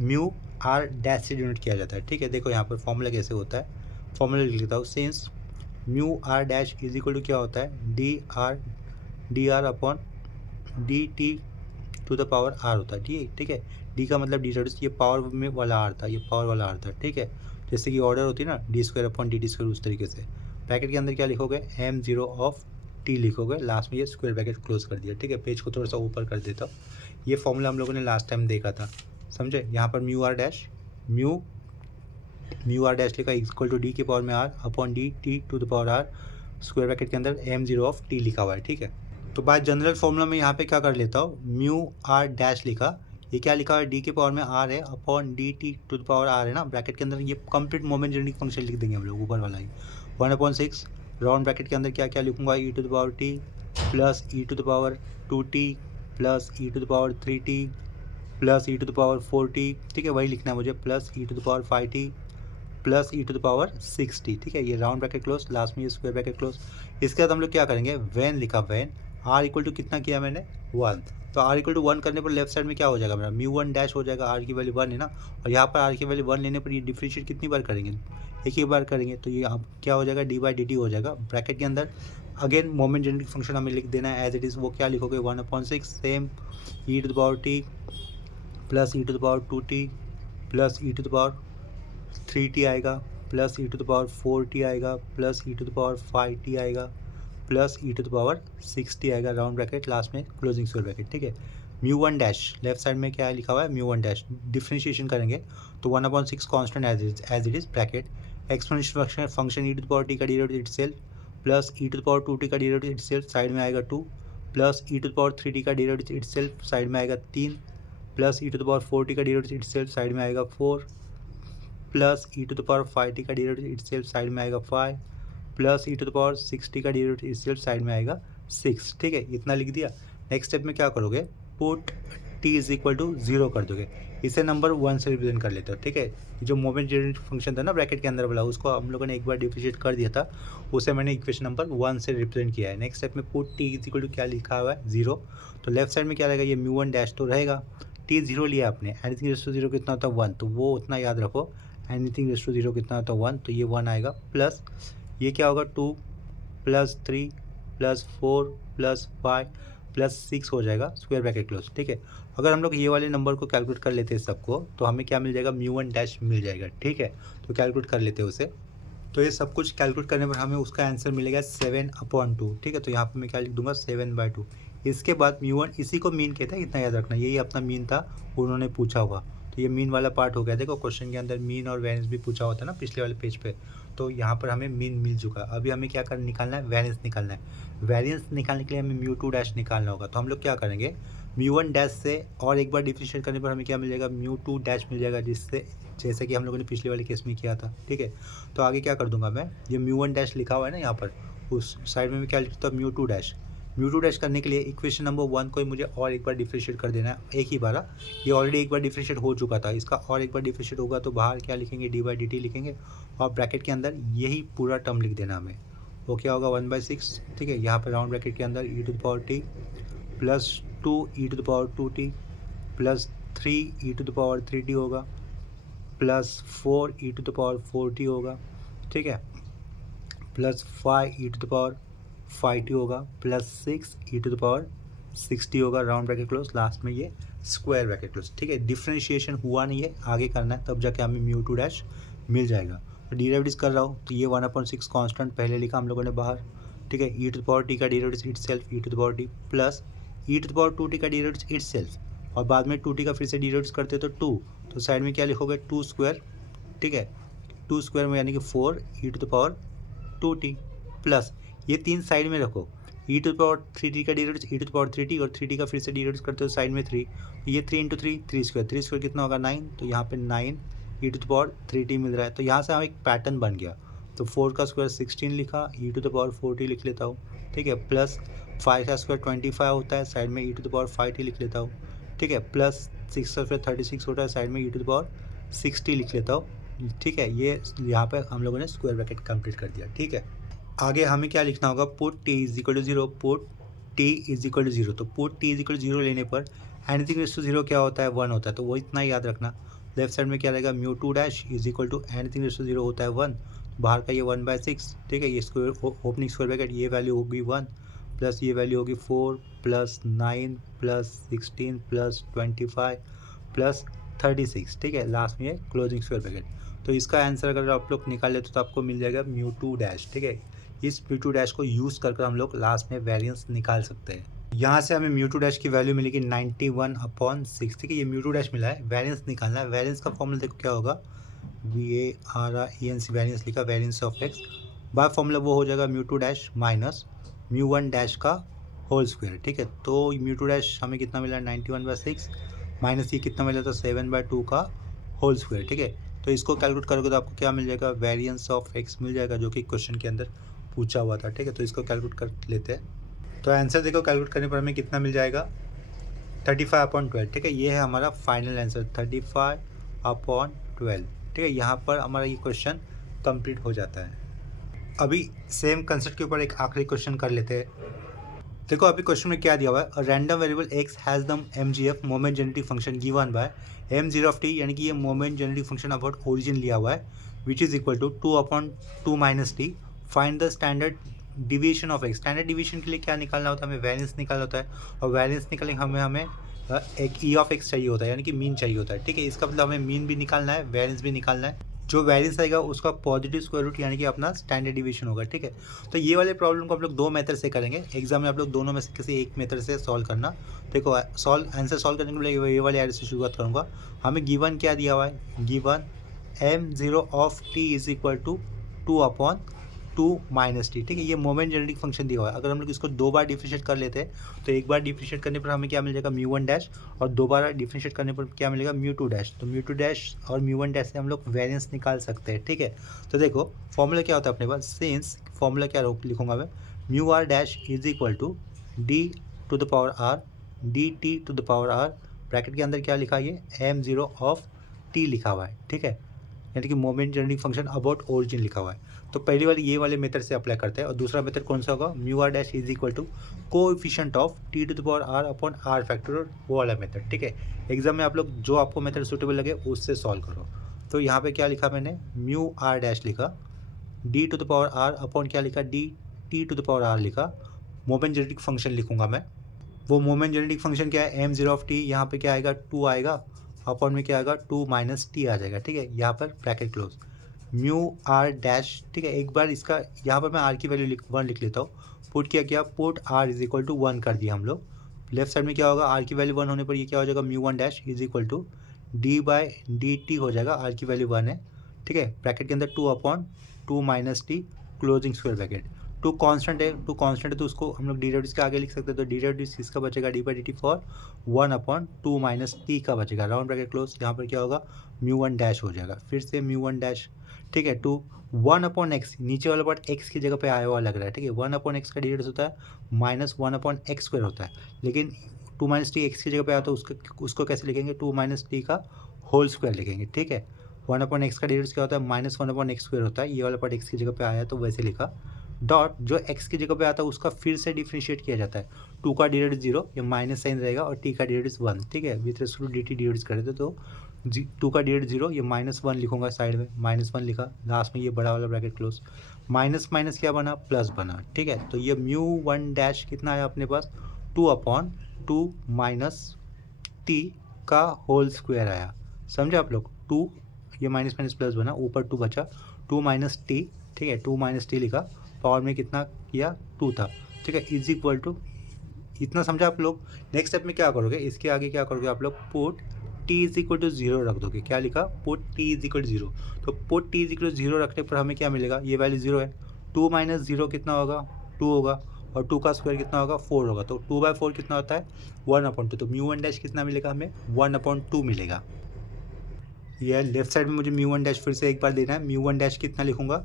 म्यू आर डैश से डिनोट किया जाता है, ठीक है। देखो यहाँ पर फॉर्मूला कैसे होता है, फॉर्मूला लिख लेता हूँ। Since mu are dash is equal to क्या होता है, D R upon D T to the power R होता है, ठीक है। डी का मतलब डी स्क्वायर, ये पावर में वाला आर था, ये पावर वाला आर था, ठीक है। जैसे कि ऑर्डर होती है ना, D square upon D T square, उस तरीके से। ब्रैकेट के अंदर क्या लिखोगे, एम जीरो ऑफ टी लिखोगे, लास्ट में ये स्क्वायर ब्रैकेट क्लोज कर दिया, ठीक है। पेज को थोड़ा सा ऊपर कर देता हूँ। ये फॉर्मूला हम लोगों ने लास्ट टाइम देखा था, समझे। यहाँ पर म्यू आर डैश लिखा इक्वल टू डी के पावर में R upon D T to the power R, square bracket के अंदर एम जीरो ऑफ टी लिखा हुआ है, ठीक है। तो बाय जनरल फॉर्मूला में यहाँ पे क्या कर लेता हूँ, म्यू आर डैश लिखा, ये क्या लिखा है, डी के पावर में आर है upon D T to the power R है ना, ब्रैकेट के अंदर ये कंप्लीट मोमेंट जनरेटिंग फंक्शन लिख देंगे हम लोग, ऊपर वाला ही 1/6 राउंड ब्रैकेट के अंदर क्या क्या लिखूंगा, e to the power T, plus E to the power 2t, plus E to the power 3t, plus E to the power 4t, ठीक है, वही लिखना है मुझे, plus E to the power 5t, plus E to the power 6t, ठीक है। ये राउंड ब्रैकेट क्लोज, लास्ट में ये स्क्वायर ब्रैकेट क्लोज। इसके बाद हम लोग क्या करेंगे, वैन लिखा, वैन आर इक्वल टू कितना किया मैंने, 1। तो आर इक्वल टू 1 करने पर लेफ्ट साइड में क्या हो जाएगा मेरा, म्यू1 डैश हो जाएगा, आर की वैल्यू 1 है ना। और यहाँ पर आर की वैल्यू 1 लेने पर ये डिफ्रेंशिएट कितनी बार करेंगे, एक ही बार करेंगे, तो ये अब क्या हो जाएगा, डी बाई डी टी हो जाएगा। ब्रैकेट के अंदर अगेन मोमेंट जनरेटिंग फंक्शन हमें लिख देना है एज इट इज़, वो क्या लिखोगे, 1/6 same E to the power T, plus E to the power 2t, plus E to the power 3t आएगा, plus E to the power 4t आएगा, plus E to the power 5t आएगा, plus E to the power 6t आएगा, राउंड ब्रैकेट, लास्ट में क्लोजिंग स्क्वायर ब्रैकेट, ठीक है। म्यू1 डैश लेफ्ट साइड में क्या लिखा हुआ है, म्यू1 डैश डिफ्रेंशिएशन करेंगे तो 1/6 constant as it is, bracket exponential function e to the power t का derivative itself, plus E to the power 2t का डेरिवेटिव इटसेल्फ, साइड में आएगा 2, plus E to the power 3t का डेरिवेटिव इटसेल्फ, साइड में आएगा 3, plus E to the power 4t का डेरिवेटिव इटसेल्फ, साइड में आएगा 4, plus E to the power 5t का डेरिवेटिव इटसेल्फ, साइड में आएगा 5, plus E to the power 6t का डेरिवेटिव इटसेल्फ, साइड में आएगा 6, ठीक है। इतना लिख दिया। नेक्स्ट स्टेप में क्या करोगे, put T is equal to 0 कर दोगे। इसे नंबर 1 से रिप्रेजेंट कर लेते हो, ठीक है। जो मोमेंट जनरेटिंग फंक्शन था ना ब्रैकेट के अंदर वाला, उसको हम लोगों ने एक बार डिफरेंशिएट कर दिया था, उसे मैंने इक्वेशन नंबर 1 से रिप्रेजेंट किया है। नेक्स्ट स्टेप में put T is equal to क्या लिखा हुआ है 0, तो लेफ्ट साइड में क्या रहेगा, ये म्यू 1 डैश तो रहेगा। टी 0 लिया आपने, एनीथिंग रेस टू 0 कितना होता है 1, तो वो उतना याद रखो। एनीथिंग रेस टू 0 कितना होता है 1, तो ये 1 आएगा। प्लस ये क्या होगा 2 प्लस 3 प्लस 4 प्लस 5 प्लस 6 हो जाएगा, स्क्वायर ब्रैकेट क्लोज, ठीक है। अगर हम लोग ये वाले नंबर को कैलकुलेट कर लेते हैं सबको, तो हमें क्या मिल जाएगा, म्यू 1 डैश मिल जाएगा, ठीक है। तो कैलकुलेट कर लेते हैं उसे। तो ये सब कुछ कैलकुलेट करने पर हमें उसका आंसर मिलेगा 7/2, ठीक है। तो यहाँ पे मैं क्या लिख दूंगा 7/2। इसके बाद म्यू 1, इसी को मीन कहते हैं, इतना याद रखना, यही अपना मीन था, उन्होंने पूछा हुआ। तो ये मीन वाला पार्ट हो गया। देखो क्वेश्चन के अंदर मीन और वेरिएंस भी पूछा होता है ना पिछले वाले पेज पे, तो यहाँ पर हमें मीन मिल चुका है। अभी हमें क्या कर निकालना है, वेरिएंस निकालना है। वेरिएंस निकालने के लिए हमें म्यू 2 डैश निकालना होगा। तो हम लोग क्या करेंगे, म्यू 1 डैश से और एक बार डिफरेंशिएट करने पर हमें क्या मिल जाएगा, म्यू 2 डैश मिल जाएगा, जिससे जैसे कि हम लोगों ने पिछले वाले केस में किया था, ठीक है। तो आगे क्या कर दूंगा मैं, ये म्यू 1 डैश लिखा हुआ है ना यहाँ पर, उस साइड में मैं क्या लिखता हूँ म्यू 2 डैश। म्यू 2 डैश करने के लिए इक्वेशन नंबर 1 को ही मुझे और एक बार डिफरेंशिएट कर देना है एक ही बार। ये ऑलरेडी एक बार डिफरेंशिएट हो चुका था, इसका और एक बार डिफरेंशिएट होगा तो बाहर क्या लिखेंगे, dy/dt लिखेंगे, और ब्रैकेट के अंदर यही पूरा टर्म लिख देना हमें। वो क्या होगा 1/6, ठीक है। यहाँ पर राउंड ब्रैकेट के अंदर e⁻t plus 2 e⁻2t plus 3 e⁻3t होगा, प्लस 4 e⁻4t होगा, ठीक है, प्लस 5 e⁻5t होगा, प्लस 6 e⁻60 होगा, राउंड ब्रैकेट क्लोज, लास्ट में ये स्क्वायर ब्रैकेट क्लोज, ठीक है। डिफरेंशिएशन हुआ नहीं है, आगे करना है, तब जाके हमें म्यू 2 डैश मिल जाएगा। तो डेरिवेटिव्स कर रहा हूँ, तो ये 1/6 कांस्टेंट पहले लिखा हम लोगों ने बाहर, ठीक है। e⁻t का derivative itself e⁻t plus e⁻2t का डेरिवेटिव इटसेल्फ, और बाद में 2t का फिर से डेरिवेटिव करते तो 2, तो साइड में क्या लिखोगे 2 स्क्वायर, ठीक है। 2 स्क्वायर में यानी कि 4 e⁻2t प्लस ये 3 साइड में रखो, e⁻3t का डेरिवेटिव e⁻3t, और 3t का फिर से डेरिवेटिव करते हो साइड में 3, तो ये 3 × 3 3 स्क्वायर, 3 स्क्वायर कितना होगा 9, तो यहाँ पे 9 e⁻3t मिल रहा है। तो यहाँ से हम एक पैटर्न बन गया, तो 4 का स्क्वायर 16 लिखा, e⁻4t लिख लेता हूँ, ठीक है, प्लस 5 का स्क्वायर 25 होता है, साइड में e⁻5t लिख लेता हूँ, ठीक है, प्लस 6 का स्क्वायर 36 होता है, साइड में e⁻60 लिख लेता हूँ, ठीक है। ये यहाँ पे हम लोगों ने स्क्वायर ब्रैकेट कंप्लीट कर दिया, ठीक है। आगे हमें क्या लिखना होगा, put T is equal to 0, put T is equal to 0। तो put T is equal to 0 लेने पर एनीथिंग रेस टू 0 क्या होता है 1 होता है, तो वो इतना याद रखना। लेफ्ट साइड में क्या रहेगा, mu 2 dash is equal to anything raise to 0 होता है 1, बाहर का ये 1/6, ठीक है। ये स्क्वायर ओपनिंग स्क्वायर ब्रैकेट, ये वैल्यू होगी 1 प्लस ये वैल्यू होगी 4 प्लस 9 प्लस 16 प्लस 25 प्लस 36, ठीक है। लास्ट में ये क्लोजिंग स्क्वायर ब्रैकेट। तो इसका आंसर अगर आप लोग निकाल लेते तो आपको मिल जाएगा म्यू 2 डैश, ठीक है। इस म्यू 2 डैश को यूज़ कर हम लोग लास्ट में वेरिएंस निकाल सकते हैं। यहाँ से हमें म्यू 2 डैश की वैल्यू मिलेगी 91/6, ठीक है। ये म्यू 2 डैश मिला है, वेरिएंस निकालना है। वेरिएंस का फॉर्मूला देखो क्या होगा, VARIENC वेरिएंस लिखा, variance of x by formula वो हो जाएगा mu 2 dash minus mu 1 dash का होल स्क्वायर, ठीक है। तो म्यू 2 डैश हमें कितना मिला 91/6 माइनस ये कितना मिला था 7/2 का होल स्क्वायर, ठीक है। तो इसको कैलकुलेट करोगे तो आपको क्या मिल जाएगा, वेरिएंस ऑफ एक्स मिल जाएगा, जो कि क्वेश्चन के अंदर पूछा हुआ था, ठीक है। तो इसको कैलकुलेट कर लेते हैं। तो आंसर देखो कैलकुलेट करने पर हमें कितना मिल जाएगा 35/12, ठीक है। ये है हमारा फाइनल आंसर 35/12, ठीक है। यहाँ पर हमारा ये क्वेश्चन कंप्लीट हो जाता है। अभी सेम कंसेप्ट के ऊपर एक आखिरी क्वेश्चन कर लेते हैं। देखो अभी क्वेश्चन में क्या दिया हुआ है, random variable x has the mgf moment generating function given by m0 यानी कि ये moment generating function about origin लिया हुआ है, which is equal to 2/2 - t। Find the standard deviation of x। Standard deviation के लिए क्या निकालना होता है, हमें वेरिएंस निकालना होता है, और वेरिएंस निकालने हमें एक e ऑफ x चाहिए होता है, यानी कि मीन चाहिए होता है, ठीक है। इसका मतलब हमें मीन भी निकालना है, वेरिएंस भी निकालना है। जो वेरिएंस आएगा उसका पॉजिटिव स्क्वायर रूट यानी कि अपना स्टैंडर्ड डिवीजन होगा, ठीक है। तो ये वाले प्रॉब्लम को आप लोग दो मेथड से करेंगे। एग्जाम में आप लोग दोनों में से किसी एक मेथड से सॉल्व करना। देखो आंसर सॉल्व करने के लिए ये वाले एरे से शुरुआत करूँगा। हमें गिवन क्या दिया हुआ है, given m0 of t is equal to 2/2 - t, ठीक है। ये मोमेंट जनरेटिंग फंक्शन दिया हुआ है। अगर हम लोग इसको दो बार डिफरेंशिएट कर लेते हैं तो एक बार डिफरेंशिएट करने पर हमें क्या मिल जाएगा म्यू 1 डैश, और दो बार डिफरेंशिएट करने पर क्या मिलेगा म्यू 2 डैश। तो म्यू 2 डैश और म्यू 1 डैश से हम लोग वेरिएंस निकाल सकते हैं, ठीक है। तो देखो फॉर्मूला क्या होता है अपने पास, सिंस फॉर्मूला क्या लिखूंगा मैं, mu r dash is equal to d to the power r dt to the power r bracket के अंदर क्या लिखा है ये m0 ऑफ t लिखा हुआ है, ठीक है, यानी कि moment generating function about origin लिखा हुआ है। तो पहली वाली ये वाले मेथड से अप्लाई करते हैं और दूसरा मेथड कौन सा होगा, mu are dash is equal to coefficient of T to the power are upon are factorial, वो वाला मेथड, ठीक है। एग्जाम में आप लोग जो आपको मेथड सूटेबल लगे उससे सॉल्व करो। तो यहाँ पे क्या लिखा मैंने, म्यू आर डैश लिखा, D to the power are upon क्या लिखा, D T to the power R लिखा, मोमेंट जेनेटिक फंक्शन लिखूंगा मैं। वो मोमेंट जेनेटिक फंक्शन क्या है, m0 ऑफ टी, यहाँ पे क्या आएगा 2 आएगा, अपॉन में क्या आएगा 2 माइनस टी आ जाएगा, ठीक है। यहाँ पर bracket close, mu are dash, ठीक है। एक बार इसका यहाँ पर मैं आर की वैल्यू 1 लिख लेता हूँ। पुट किया put R is equal to 1 कर दिया हम लोग। लेफ्ट साइड में क्या होगा, आर की वैल्यू 1 होने पर ये क्या हो जाएगा, mu 1 dash is equal to D by D T हो जाएगा, आर की वैल्यू 1 है, ठीक है। ब्रैकेट के अंदर 2 upon 2 minus T, closing square bracket. Two constant है तो उसको हम लोग डेरिवेटिव्स के आगे लिख सकते हैं। तो डेरिवेटिव्स इसका बचेगा D by D T for 1 upon 2 minus T का बचेगा, राउंड ब्रैकेट क्लोज। यहाँ पर क्या होगा, म्यू 1 डैश हो जाएगा, फिर से म्यू 1 डैश, ठीक है, टू 1 अपॉन एक्स, नीचे वाला पार्ट एक्स की जगह पे आया हुआ लग रहा है, ठीक है। 1 अपॉन एक्स का डेरिवेटिव होता है माइनस 1 अपॉन एक्स स्क्वायर होता है, लेकिन 2 माइनस टी एक्स की जगह पे आया तो उसको कैसे लिखेंगे, 2 माइनस टी का होल स्क्वायर लिखेंगे, ठीक है। 1 अपॉन एक्स का डेरिवेटिव क्या होता है, माइनस 1 अपॉन एक्स स्क्वायर होता है, ये वाला पार्ट एक्स की जगह पे आया तो वैसे लिखा। डॉट जो x की जगह पे आता है उसका फिर से डिफ्रेंशिएट किया जाता है, 2 का डेरिवेटिव 0, ये माइनस साइन रहेगा, और t का डेरिवेटिव 1, ठीक है। With respect to dt derivative करे थे तो 2 का डेरिवेटिव 0, ये माइनस 1 लिखूंगा साइड में, माइनस 1 लिखा, लास्ट में ये बड़ा वाला ब्रैकेट क्लोज, माइनस माइनस क्या बना, प्लस बना, ठीक है। तो ये म्यू 1 डैश कितना आया अपने पास, 2 अपॉन 2 माइनस टी का होल स्क्वायर आया, समझे आप लोग। 2 ये माइनस माइनस प्लस बना, ऊपर 2 बचा, 2 माइनस टी, ठीक है, 2 माइनस टी लिखा, पावर में कितना किया 2 था, ठीक है, इज इक्वल टू, इतना समझा आप लोग। नेक्स्ट स्टेप में क्या करोगे, इसके आगे क्या करोगे आप लोग, put T is equal to 0 रख दोगे। क्या लिखा, put T is equal to 0। तो put T is equal to 0 रखने पर हमें क्या मिलेगा, ये वैल्यू 0 है, 2 माइनस 0 कितना होगा, 2 होगा, और 2 का स्क्वायर कितना होगा, 4 होगा, तो 2/4 कितना होता है, 1/2। तो म्यू 1 डैश कितना मिलेगा हमें, 1/2 मिलेगा। ये लेफ्ट साइड में मुझे म्यू 1 डैश फिर से एक बार देना है। म्यू 1 डैश कितना लिखूंगा,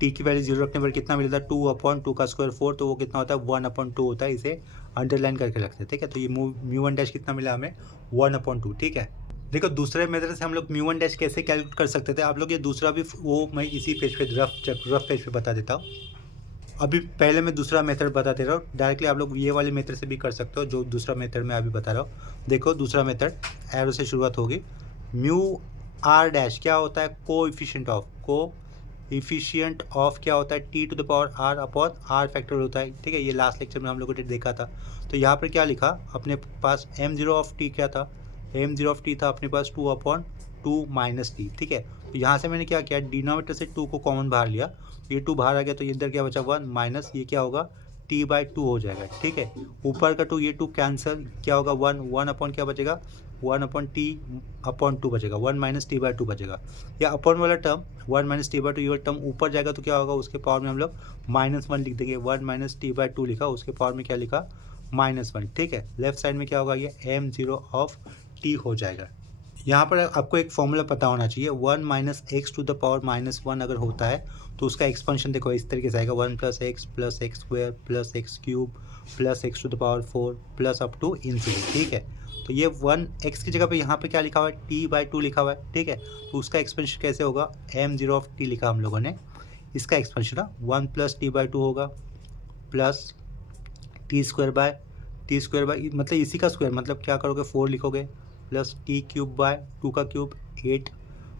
टी की वैल्यू 0 रखने पर कितना मिलता है, 2/2 का स्क्वायर 4, तो वो कितना होता है 1/2 होता है, इसे अंडरलाइन करके रखते हैं, ठीक है। तो ये म्यू 1 डैश कितना मिला हमें, 1/2, ठीक है। देखो दूसरे मेथड से हम लोग म्यू 1 डैश कैसे कैलकुलेट कर सकते थे आप लोग, ये दूसरा भी वो मैं इसी पेज पे रफ पेज पे बता देता हूँ। अभी पहले मैं दूसरा मेथड बता दे रहा हूँ, डायरेक्टली आप लोग ये वाले मेथड से भी कर सकते हो, जो दूसरा मेथड मैं अभी बता रहा हूँ। देखो दूसरा मेथड, एरो से शुरुआत होगी। म्यू आर डैश क्या होता है, कोएफिशिएंट ऑफ क्या होता है, T to the power are upon are factorial होता है, ठीक है। ये लास्ट लेक्चर में हम लोगों ने देखा था। तो यहाँ पर क्या लिखा अपने पास, m0 ऑफ टी क्या था, m0 ऑफ टी था अपने पास 2/2 माइनस टी, ठीक है। तो यहाँ से मैंने क्या किया, डिनोमिनेटर से 2 को कॉमन बाहर लिया, ये 2 बाहर आ गया, तो इधर क्या बचा 1 माइनस ये क्या होगा, t/2 हो जाएगा, ठीक है। ऊपर का 2, ये 2 कैंसिल, क्या होगा 1 अपॉन क्या बचेगा, 1/t/2 बचेगा, 1 माइनस t/2 बचेगा। या अपॉन वाला टर्म 1 माइनस t/2 ये वाला टर्म ऊपर जाएगा तो क्या होगा, उसके पावर में हम लोग -1 लिख देंगे, 1 माइनस t/2 लिखा, उसके पावर में क्या लिखा, -1, ठीक है। लेफ्ट साइड में क्या होगा, ये m0 ऑफ t हो जाएगा। यहाँ पर आपको एक फॉर्मूला पता होना चाहिए, 1 minus X to the power -1 अगर होता है तो उसका एक्सपेंशन देखो इस तरीके से आएगा, 1 plus X square plus X cube plus X to the power 4 plus up to infinity, ठीक है। तो ये 1 एक्स की जगह पे यहाँ पे क्या लिखा हुआ है, t/2 लिखा हुआ है, ठीक है। तो उसका एक्सपेंशन कैसे होगा, m0 ऑफ t लिखा हम लोगों ने, इसका एक्सपेंशन 1 प्लस t/2 होगा प्लस टी स्क्वायर बाय मतलब इसी का स्क्वायर, मतलब क्या करोगे 4 लिखोगे प्लस टी क्यूब बाय 2 का cube 8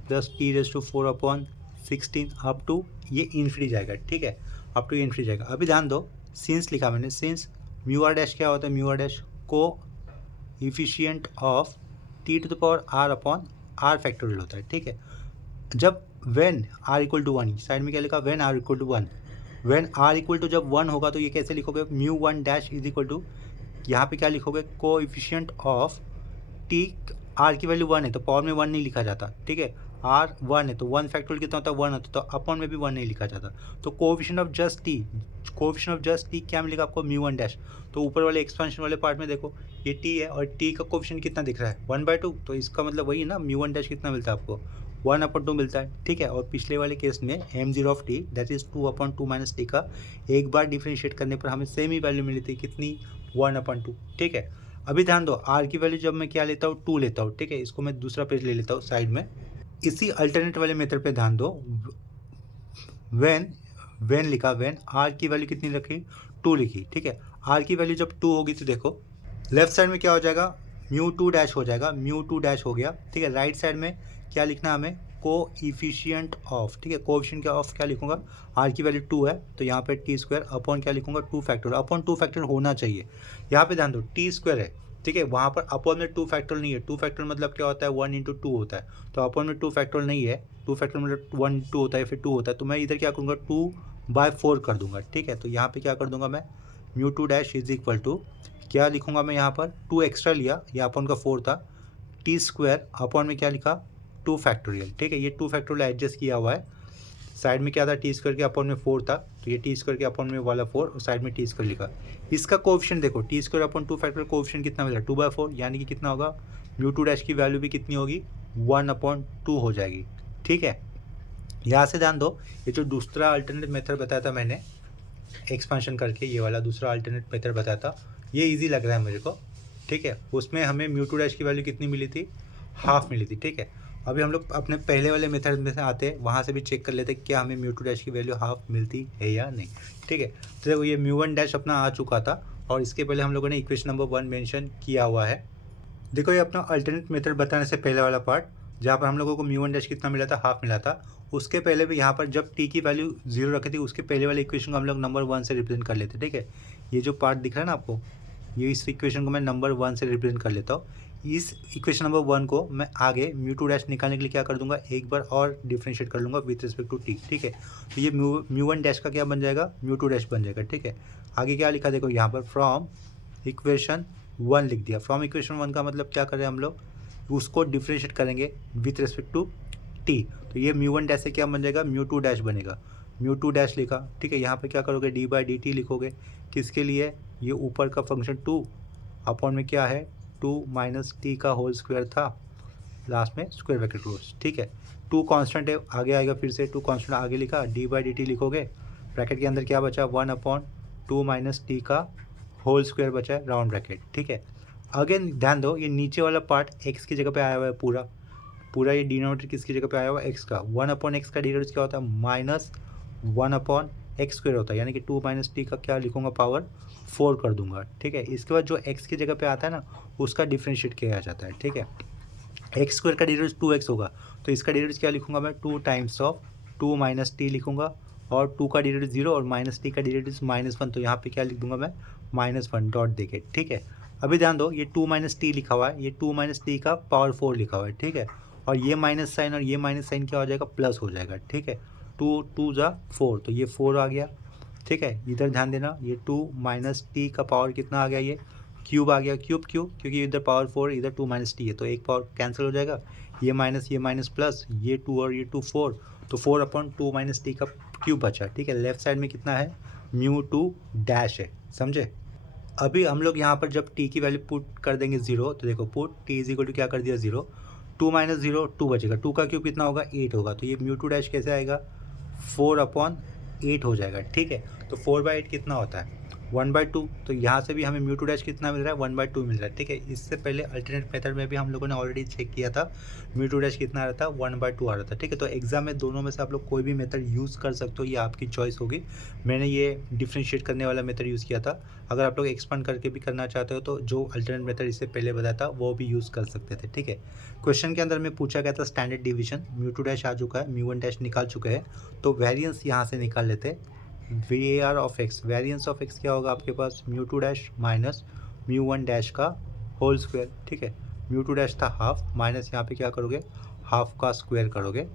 plus t⁻⁴/16 up to ये इन्फिनिटी जाएगा, ठीक है, अप टू इन्फिनिटी जाएगा। अभी ध्यान दो, सिंस लिखा मैंने, सिंस म्यू आर डैश क्या होता है, mu are dash coefficient of T to the power are upon are factorial होता है, ठीक है। जब when r equal to 1, side में क्या लिखा, when r equal to 1, when r equal to जब 1 होगा तो ये कैसे लिखोगे, mu 1 dash is equal to, यहाँ पे क्या लिखोगे, कोएफिशिएंट ऑफ टी, आर की वैल्यू 1 है तो पावर में 1 नहीं लिखा जाता, ठीक है। आर 1 है तो 1 फैक्टोरियल कितना होता है, 1 होता है, तो अपॉन में भी 1 नहीं लिखा जाता। तो कोएफिशिएंट ऑफ जस्ट टी क्या मिलेगा आपको, म्यू 1 डैश। तो ऊपर वाले एक्सपेंशन वाले पार्ट में देखो ये टी है और टी का कोएफिशिएंट कितना दिख रहा है, 1/2, तो इसका मतलब वही है ना, म्यू 1 डैश कितना मिलता है आपको, 1/2 मिलता है, ठीक है। और पिछले वाले केस में m0 of T that is 2/2 minus T का एक बार डिफ्रेंशिएट करने पर हमें सेम ही वैल्यू मिली थी, कितनी, 1/2, ठीक है। अभी ध्यान दो, आर की वैल्यू जब मैं क्या लेता हूँ, 2 लेता हूँ, ठीक है। इसको मैं दूसरा पेज ले लेता हूँ साइड में। इसी अल्टरनेट वाले मेथड पे ध्यान दो, व्हेन लिखा, व्हेन आर की वैल्यू कितनी रखी, 2 लिखी, ठीक है। आर की वैल्यू जब 2 होगी तो देखो लेफ्ट साइड में क्या हो जाएगा, म्यू 2 डैश हो जाएगा, म्यू 2 डैश हो गया, ठीक है। राइट साइड में क्या लिखना है हमें, कोएफिशिएंट ऑफ, ठीक है। कोएफिशिएंट क्या ऑफ क्या लिखूंगा, आर की वैल्यू 2 है तो यहाँ पे टी स्क्वायर अपॉन क्या लिखूंगा, 2 फैक्टर, अपॉन 2 फैक्टर होना चाहिए। यहाँ पे ध्यान दो टी स्क्वायर है, ठीक है। वहाँ पर अपॉन में 2 फैक्टर नहीं है। 2 फैक्टर मतलब क्या होता है, 1 इंटू 2 होता है, तो अपॉन में 2 फैक्टर नहीं है। 2 फैक्टर मतलब 1 2 होता है, फिर 2 होता है, तो मैं इधर क्या करूँगा, 2/4 कर दूंगा, ठीक है। तो यहाँ पे क्या कर दूंगा मैं, mu 2 dash is equal to क्या लिखूंगा मैं, यहाँ पर 2 एक्स्ट्रा लिया, ये अपॉन का 4 था, टी स्क्वायर अपॉन में क्या लिखा, 2 फैक्टोरियल, ठीक है। ये 2 फैक्टोरियल एडजस्ट किया हुआ है। साइड में क्या था, टी स्क्वायर के अपॉन में 4 था, तो ये टी स्क्वायर के अपॉन में वाला 4 और साइड में टी स्क्वायर लिखा। इसका कोएफिशिएंट देखो, T square upon 2 factorial coefficient कितना मिला, 2/4, यानी कि कितना होगा, म्यू 2 डैश की वैल्यू भी कितनी होगी, 1/2 हो जाएगी, ठीक है। यहाँ से ध्यान दो, ये जो दूसरा अल्टरनेट मेथड बताया था मैंने एक्सपेंशन करके, ये वाला दूसरा अल्टरनेट मेथड बताया था, ये इजी लग रहा है मेरे को, ठीक है। उसमें हमें म्यू 2 डैश की वैल्यू कितनी मिली थी, हाफ मिली थी, ठीक है। अभी हम लोग अपने पहले वाले मेथड में से आते हैं, वहाँ से भी चेक कर लेते हैं क्या हमें म्यू 2 डैश की वैल्यू हाफ मिलती है या नहीं, ठीक है। तो देखो ये म्यू 1 डैश अपना आ चुका था और इसके पहले हम लोगों ने इक्वेशन नंबर 1 मेंशन किया हुआ है। देखो ये अपना अल्टरनेट मेथड बताने से पहले वाला पार्ट, जहाँ पर हम लोगों को म्यू 1 डैश कितना मिला था, हाफ मिला था। उसके पहले भी यहाँ पर जब टी की वैल्यू 0 रखी थी, उसके पहले वाले इक्वेशन को हम लोग नंबर 1 से रिप्रेजेंट कर लेते, ठीक है। ये जो पार्ट दिख रहा है ना आपको, ये इस इक्वेशन को मैं नंबर 1 से रिप्रेजेंट कर लेता हूँ। इस इक्वेशन नंबर 1 को मैं आगे म्यू 2 डैश निकालने के लिए क्या कर दूंगा, एक बार और डिफ्रेंशिएट कर लूँगा विथ रिस्पेक्ट टू टी, ठीक है। तो ये म्यू 1 डैश का क्या बन जाएगा, म्यू 2 डैश बन जाएगा, ठीक है। आगे क्या लिखा देखो यहाँ पर, फ्रॉम इक्वेशन 1 लिख दिया। फ्रॉम इक्वेशन 1 का मतलब क्या करें हम लोग, उसको डिफ्रेंशिएट करेंगे विथ रिस्पेक्ट टू टी। तो ये म्यू 1 डैश से क्या बन जाएगा, म्यू 2 डैश बनेगा। म्यू 2 डैश लिखा, ठीक है। यहाँ पे क्या करोगे, डी बाई डी टी लिखोगे, किसके लिए, ये ऊपर का फंक्शन 2 अपॉन में क्या है, 2 माइनस टी का होल स्क्वायर था, लास्ट में स्क्वायर ब्रैकेट क्लोज, ठीक है। 2 कांस्टेंट है, आगे आएगा, फिर से 2 कांस्टेंट आगे लिखा, डी बाई डी टी लिखोगे, ब्रैकेट के अंदर क्या बचा, 1/2 माइनस टी का होल स्क्वायर बचा है, राउंड ब्रैकेट, ठीक है। अगेन ध्यान दो, ये नीचे वाला पार्ट एक्स की जगह पे आया हुआ है, पूरा पूरा ये डिनोमिनेटर किसकी जगह पे आया हुआ है, एक्स का। 1/x का डिनोमिनेटर क्या होता है, -1/x स्क्वायर होता है, यानी कि 2 माइनस टी का क्या लिखूंगा, पावर 4 कर दूंगा, ठीक है। इसके बाद जो एक्स की जगह पे आता है ना, उसका डिफ्रेंशिएट किया जाता है, ठीक है। एक्स स्क्वायर का डिनोमिनेटर 2x होगा, तो इसका डिनोमिनेटर क्या लिखूंगा मैं, 2 टाइम्स ऑफ 2 माइनस टी लिखूंगा, और 2 का डिनोमिनेटर 0 और माइनस टी का डिनोमिनेटर -1, तो यहाँ पे क्या लिख दूंगा मैं, -1 डॉट देके, ठीक है। अभी ध्यान दो, ये 2 माइनस टी लिखा हुआ है, ये 2 माइनस टी का पावर 4 लिखा हुआ है, ठीक है। और ये माइनस साइन और ये माइनस साइन क्या हो जाएगा, प्लस हो जाएगा, ठीक है। 2 2 जा 4, तो ये 4 आ गया, ठीक है। इधर ध्यान देना, ये 2 माइनस टी का पावर कितना आ गया, ये क्यूब आ गया, क्यूब क्यों, क्योंकि इधर पावर 4 इधर 2 माइनस टी है, तो एक पावर कैंसिल हो जाएगा, ये माइनस प्लस, ये 2 और ये 2 4, तो 4/2 माइनस टी का क्यूब बचा, ठीक है। लेफ्ट साइड में कितना है, म्यू 2 डैश है, समझे। अभी हम लोग यहाँ पर जब टी की वैल्यू पुट कर देंगे 0, तो देखो put T is equal to क्या कर दिया, 0, 2 माइनस 0 2 बचेगा, 2 का क्यूब कितना होगा, 8 होगा, तो ये म्यू 2 डैश कैसे आएगा, 4/8 हो जाएगा, ठीक है। तो 4/8 कितना होता है, 1/2, तो यहाँ से भी हमें म्यू 2 डैश कितना मिल रहा है, 1/2 मिल रहा है, ठीक है। इससे पहले अल्टरनेट मेथड में भी हम लोगों ने ऑलरेडी चेक किया था, म्यू 2 डैश कितना आ रहा था, 1/2 आ रहा था, ठीक है। तो एग्जाम में दोनों में से आप लोग कोई भी मेथड यूज़ कर सकते हो, ये आपकी चॉइस होगी। मैंने ये डिफ्रेंशिएट करने वाला मेथड यूज़ किया था। अगर आप लोग एक्सपांड करके भी करना चाहते हो तो जो अल्टरनेट मेथड इससे पहले बताया था वो भी यूज़ कर सकते थे, ठीक है। क्वेश्चन के अंदर में पूछा गया था स्टैंडर्ड डिवीजन, म्यू 2 डैश आ चुका है, म्यू 1 डैश निकाल चुके हैं, तो वेरिएंस यहाँ से निकाल लेते हैं। VAR of x, variance of x क्या होगा आपके पास, mu 2 dash minus mu 1 dash का होल स्क्वायर, ठीक है। म्यू 2 डैश था हाफ, माइनस यहाँ पे क्या करोगे, हाफ का स्क्वायर करोगे,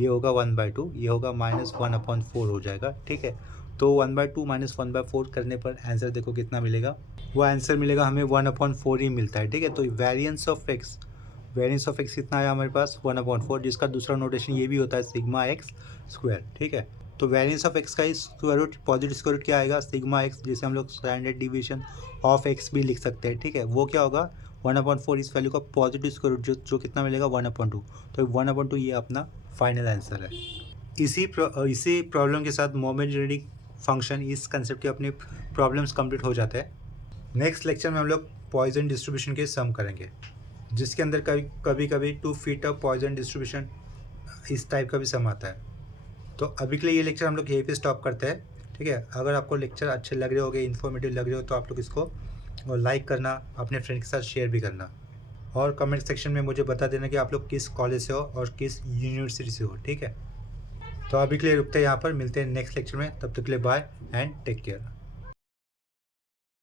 ये होगा 1/2, ये होगा -1/4 हो जाएगा, ठीक है। तो 1/2 माइनस 1/4 करने पर आंसर देखो कितना मिलेगा, वो आंसर मिलेगा हमें 1/4 ही मिलता है, ठीक है। तो वेरिएंस ऑफ एक्स कितना आया हमारे पास, 1/4, जिसका दूसरा नोटेशन ये भी होता है सिग्मा एक्स स्क्वायर, ठीक है। तो वेरिएंस ऑफ एक्स का square root, positive square root क्या आएगा, सिग्मा एक्स, जिसे हम लोग स्टैंडर्ड डिवीजन ऑफ एक्स भी लिख सकते हैं, ठीक है। वो क्या होगा, 1/4, इस वैल्यू का पॉजिटिव स्क्वायर रूट जो कितना मिलेगा, 1/2, तो 1/2 ये अपना फाइनल आंसर है। इसी प्रॉब्लम के साथ मोमेंट जेनेटिक फंक्शन, इस कंसेप्ट के अपने प्रॉब्लम्स कंप्लीट हो जाते हैं। नेक्स्ट लेक्चर में हम लोग पॉइजन डिस्ट्रीब्यूशन के सम करेंगे, जिसके अंदर कभी कभी 2 फीट ऑफ पॉइजन डिस्ट्रीब्यूशन इस टाइप का भी सम आता है। तो अभी के लिए ये लेक्चर हम लोग यहीं पे स्टॉप करते हैं, ठीक है। अगर आपको लेक्चर अच्छे लग रहे होंगे, इन्फॉर्मेटिव लग रहे हो, तो आप लोग इसको लाइक करना, अपने फ्रेंड के साथ शेयर भी करना, और कमेंट सेक्शन में मुझे बता देना कि आप लोग किस कॉलेज से हो और किस यूनिवर्सिटी से हो, ठीक है। तो अभी के लिए रुकते हैं यहाँ पर, मिलते हैं नेक्स्ट लेक्चर में, तब तक के लिए बाय एंड टेक केयर।